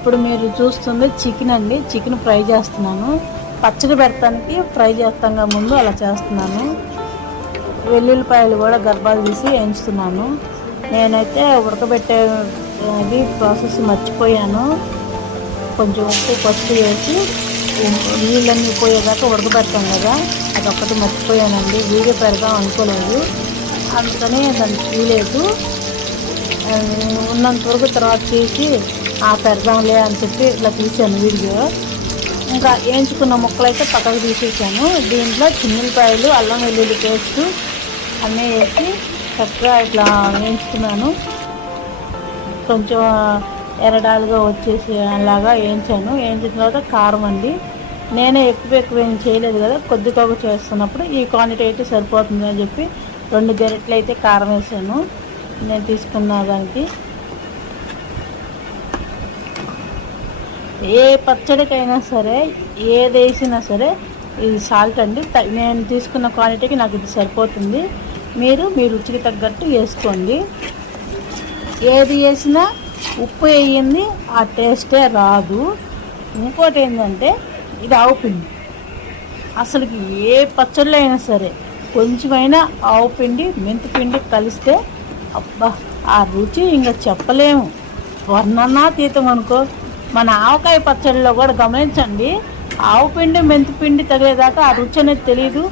ఇప్పుడు మీరు చూస్తుంది చికెన్ అండి. చికెన్ ఫ్రై చేస్తున్నాను. పచ్చడి పెడతానికి ఫ్రై చేస్తాగా ముందు అలా చేస్తున్నాను. వెల్లుల్లిపాయలు కూడా గర్భాలు తీసి వేయించుతున్నాను. నేనైతే ఉడకబెట్టేది ప్రాసెస్ మర్చిపోయాను. కొంచెం ఉప్పు పసుపు వేసి నీళ్ళన్నీ పోయేదాకా ఉడకబెడతాం కదా, అదొక్కటి మర్చిపోయానండి. వీడియో పెడదాం అనుకోలేదు, అందుకని దాన్ని తీయలేదు. ఉన్నంత వరకు తర్వాత తీసి పెడదాంలే అని చెప్పి ఇట్లా తీసాను వీడియో. ఇంకా వేయించుకున్న ముక్కలు అయితే పక్కకు తీసేసాను. దీంట్లో చిన్నులపాయలు, అల్లం వెల్లుల్లి పేస్టు అన్నీ వేసి చక్కగా ఇట్లా వేయించుకున్నాను. కొంచెం ఎరడాలుగా వచ్చేసి అలాగా వేయించాను. వేయించిన తర్వాత కారం అండి. నేనే ఎక్కువ ఏం చేయలేదు కదా, కొద్దిగా చేస్తున్నప్పుడు ఈ క్వాంటిటీ అయితే సరిపోతుంది అని చెప్పి 2 గరిటెలు అయితే కారం వేసాను నేను తీసుకున్న దానికి. ఏ పచ్చడికైనా సరే ఏది వేసినా సరే ఇది సాల్ట్ అండి. నేను తీసుకున్న క్వాంటిటీకి నాకు ఇది సరిపోతుంది. మీరు మీ రుచికి తగ్గట్టు వేసుకోండి. ఏది వేసినా ఉప్పు వేయింది ఆ టేస్టే రాదు. ఇంకోటి ఏంటంటే ఇది ఆవు పిండి. అసలుకి ఏ పచ్చళ్ళు అయినా సరే కొంచెమైనా ఆవు పిండి మెంతిపిండి కలిస్తే అబ్బా ఆ రుచి ఇంకా చెప్పలేము, వర్ణనాతీతం అనుకో. మన ఆవకాయ పచ్చడిలో కూడా గమనించండి, ఆవు పిండి మెంతిపిండి తగిలేదాకా ఆ రుచి అనేది తెలియదు.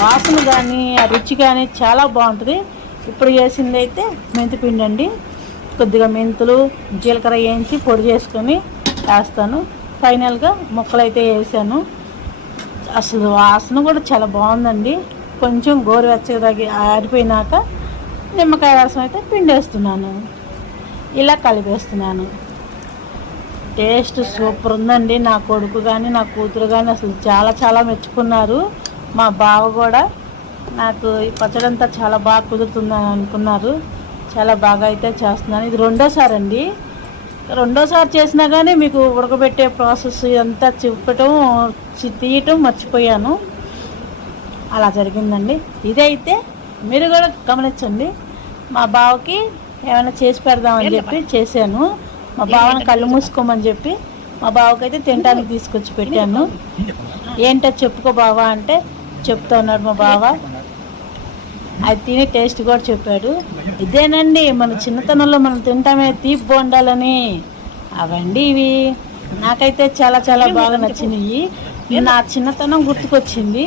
వాసన కానీ ఆ రుచి కానీ చాలా బాగుంటుంది. ఇప్పుడు వేసింది అయితే మెంతిపిండి అండి. కొద్దిగా మెంతులు జీలకర్ర వేయించి పొడి చేసుకొని వేస్తాను. ఫైనల్గా ముక్కలు అయితే వేసాను. అసలు వాసన కూడా చాలా బాగుందండి. కొంచెం గోరువెచ్చగా ఆరిపోయినాక నిమ్మకాయ రసం అయితే పిండేస్తున్నాను. ఇలా కలిపేస్తున్నాను. టేస్ట్ సూపర్ ఉందండి. నా కొడుకు కానీ నా కూతురు కానీ అసలు చాలా చాలా మెచ్చుకున్నారు. మా బావ కూడా నాకు ఈ పచ్చడి అంతా చాలా బాగా కుదురుతుందని అనుకున్నారు. చాలా బాగా అయితే చేస్తున్నాను. ఇది 2వ అండి. 2సారి చేసినా కానీ మీకు ఉడకబెట్టే ప్రాసెస్ అంతా చెప్పటం తీయటం మర్చిపోయాను. అలా జరిగిందండి. ఇదైతే మీరు కూడా గమనించండి. మా బావకి ఏమైనా చేసి పెడదామని చెప్పి చేశాను. మా బావని కళ్ళు మూసుకోమని చెప్పి మా బావకైతే తినడానికి తీసుకొచ్చి పెట్టాను. ఏంటో చెప్పుకో బావా అంటే చెప్తా ఉన్నాడు మా బావ. అది తిని టేస్ట్ కూడా చెప్పాడు. ఇదేనండి మన చిన్నతనంలో మనం తింటామే తీపి బోండాలని, అవండి ఇవి. నాకైతే చాలా చాలా బాగా నచ్చినాయి. నా చిన్నతనం గుర్తుకొచ్చింది.